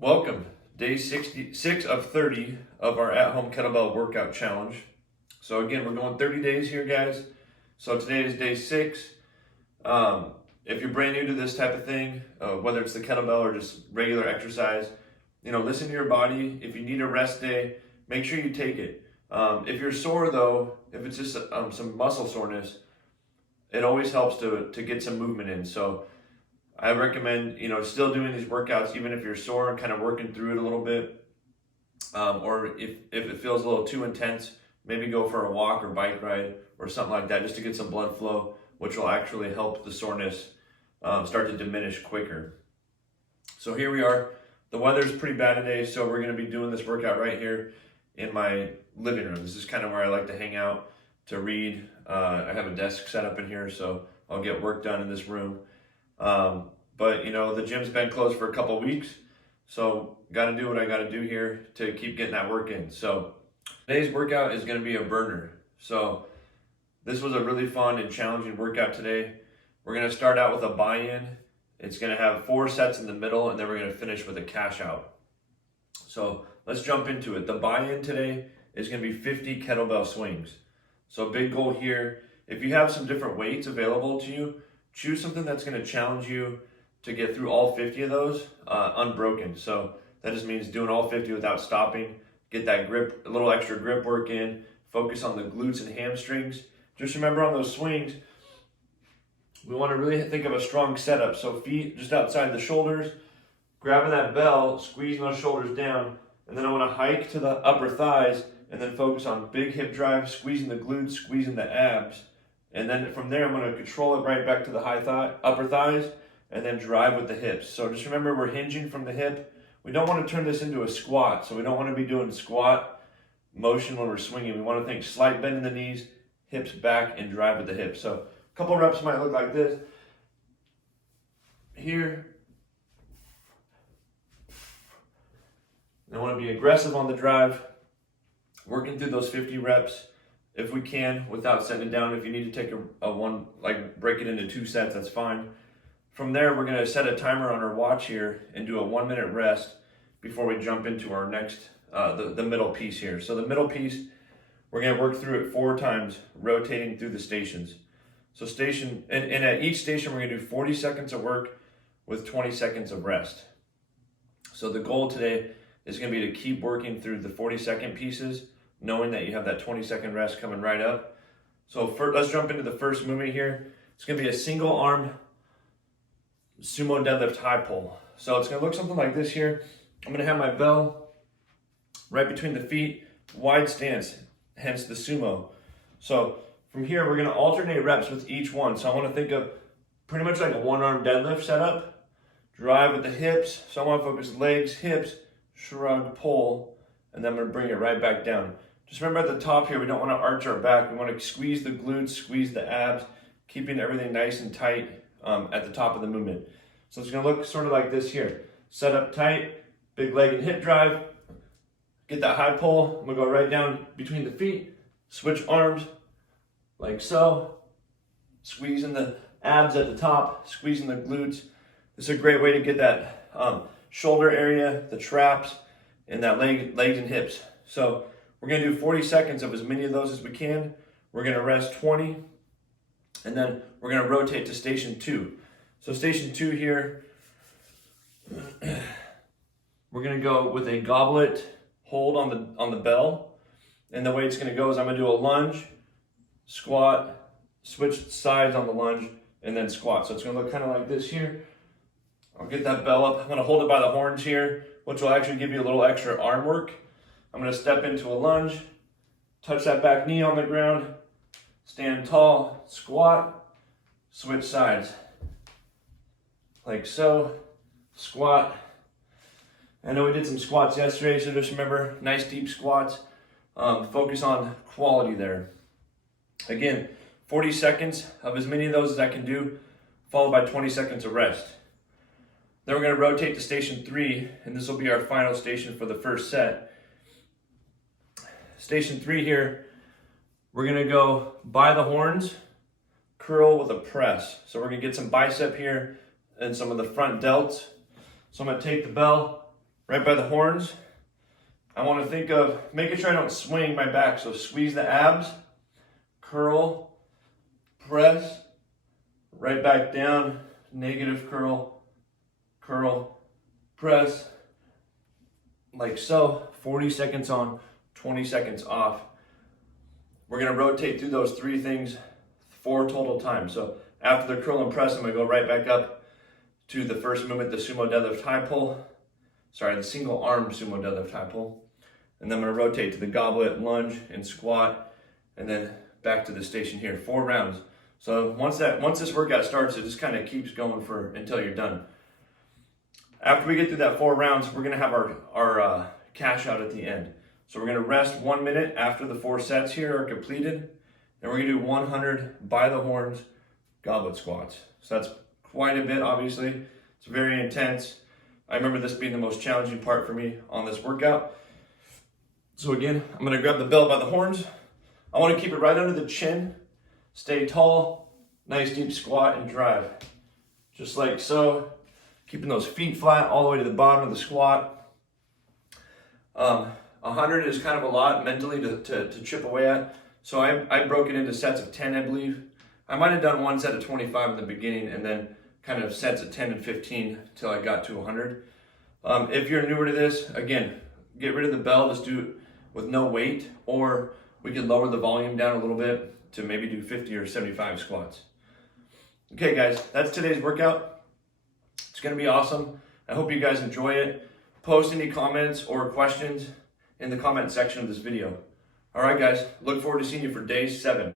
Welcome, day 66 of 30 of our at-home kettlebell workout challenge. So again, we're going 30 days here, guys. So today is day 6. If you're brand new to this type of thing, whether it's the kettlebell or just regular exercise, listen to your body. If you need a rest day, make sure you take it. If you're sore though, if it's just some muscle soreness, it always helps to get some movement in. So I recommend, still doing these workouts, even if you're sore and kind of working through it a little bit. Or if it feels a little too intense, maybe go for a walk or bike ride or something like that just to get some blood flow, which will actually help the soreness start to diminish quicker. So here we are. The weather's pretty bad today, so we're going to be doing this workout right here in my living room. This is kind of where I like to hang out to read. I have a desk set up in here, so I'll get work done in this room. But the gym's been closed for a couple of weeks, so got to do what I got to do here to keep getting that work in. So today's workout is going to be a burner. So this was a really fun and challenging workout today. We're going to start out with a buy-in. It's going to have 4 sets in the middle, and then we're going to finish with a cash out. So let's jump into it. The buy-in today is going to be 50 kettlebell swings. So big goal here, if you have some different weights available to you, choose something that's going to challenge you to get through all 50 of those unbroken. So that just means doing all 50 without stopping. Get that grip, a little extra grip work in. Focus on the glutes and hamstrings. Just remember on those swings, we want to really think of a strong setup. So feet just outside the shoulders, grabbing that bell, squeezing those shoulders down, and then I want to hike to the upper thighs and then focus on big hip drive, squeezing the glutes, squeezing the abs. And then from there, I'm going to control it right back to the upper thighs, and then drive with the hips. So just remember, we're hinging from the hip. We don't want to turn this into a squat. So we don't want to be doing squat motion when we're swinging. We want to think slight bend in the knees, hips back, and drive with the hips. So a couple reps might look like this. Here. I want to be aggressive on the drive, working through those 50 reps. If we can, without setting it down. If you need to take a one, like break it into 2 sets, that's fine. From there, we're gonna set a timer on our watch here and do a 1-minute rest before we jump into our next, the middle piece here. So the middle piece, we're gonna work through it 4 times, rotating through the stations. So and at each station, we're gonna do 40 seconds of work with 20 seconds of rest. So the goal today is gonna be to keep working through the 40-second pieces, knowing that you have that 20-second rest coming right up. So let's jump into the first movement here. It's gonna be a single arm Sumo deadlift high pull. So it's gonna look something like this here. I'm gonna have my bell right between the feet, wide stance, hence the Sumo. So from here, we're gonna alternate reps with each one. So I wanna think of pretty much like a 1-arm deadlift setup. Drive with the hips. So I wanna focus legs, hips, shrug, pull, and then I'm gonna bring it right back down. Just remember at the top here, we don't want to arch our back. We want to squeeze the glutes, squeeze the abs, keeping everything nice and tight at the top of the movement. So it's going to look sort of like this here. Set up tight, big leg and hip drive. Get that high pull. I'm going to go right down between the feet. Switch arms like so. Squeezing the abs at the top, squeezing the glutes. This is a great way to get that shoulder area, the traps, and that legs and hips. So we're going to do 40 seconds of as many of those as we can. We're going to rest 20, and then we're going to rotate to station 2. So station 2 here, we're going to go with a goblet hold on the bell. And the way it's going to go is I'm going to do a lunge, squat, switch sides on the lunge, and then squat. So it's going to look kind of like this here. I'll get that bell up. I'm going to hold it by the horns here, which will actually give you a little extra arm work. I'm going to step into a lunge, touch that back knee on the ground, stand tall, squat, switch sides. Like so, squat. I know we did some squats yesterday, so just remember, nice deep squats. Focus on quality there. Again, 40 seconds of as many of those as I can do, followed by 20 seconds of rest. Then we're going to rotate to station 3, and this will be our final station for the first set. Station 3 here, we're gonna go by the horns, curl with a press. So we're gonna get some bicep here and some of the front delts. So I'm gonna take the bell, right by the horns. I want to think of making sure I don't swing my back. So squeeze the abs, curl, press, right back down, negative curl, curl, press, like so. 40 seconds on, 20 seconds off. We're going to rotate through those 3 things 4 total times. So after the curl and press, I'm going to go right back up to the first movement, the sumo deadlift high pull. Sorry, the single arm sumo deadlift high pull. And then I'm going to rotate to the goblet, lunge, and squat, and then back to the station here. 4 rounds. So once this workout starts, it just kind of keeps going until you're done. After we get through that 4 rounds, we're going to have our cash out at the end. So we're going to rest 1 minute after the 4 sets here are completed. And we're going to do 100 by the horns goblet squats. So that's quite a bit, obviously. It's very intense. I remember this being the most challenging part for me on this workout. So again, I'm going to grab the bell by the horns. I want to keep it right under the chin. Stay tall, nice deep squat and drive. Just like so. Keeping those feet flat all the way to the bottom of the squat. 100 is kind of a lot mentally to chip away at. So I broke it into sets of 10, I believe. I might have done 1 set of 25 in the beginning and then kind of sets of 10 and 15 till I got to 100. If you're newer to this, again, get rid of the bell, just do it with no weight, or we could lower the volume down a little bit to maybe do 50 or 75 squats. Okay guys, that's today's workout. It's gonna be awesome. I hope you guys enjoy it. Post any comments or questions in the comment section of this video. All right guys, look forward to seeing you for day 7.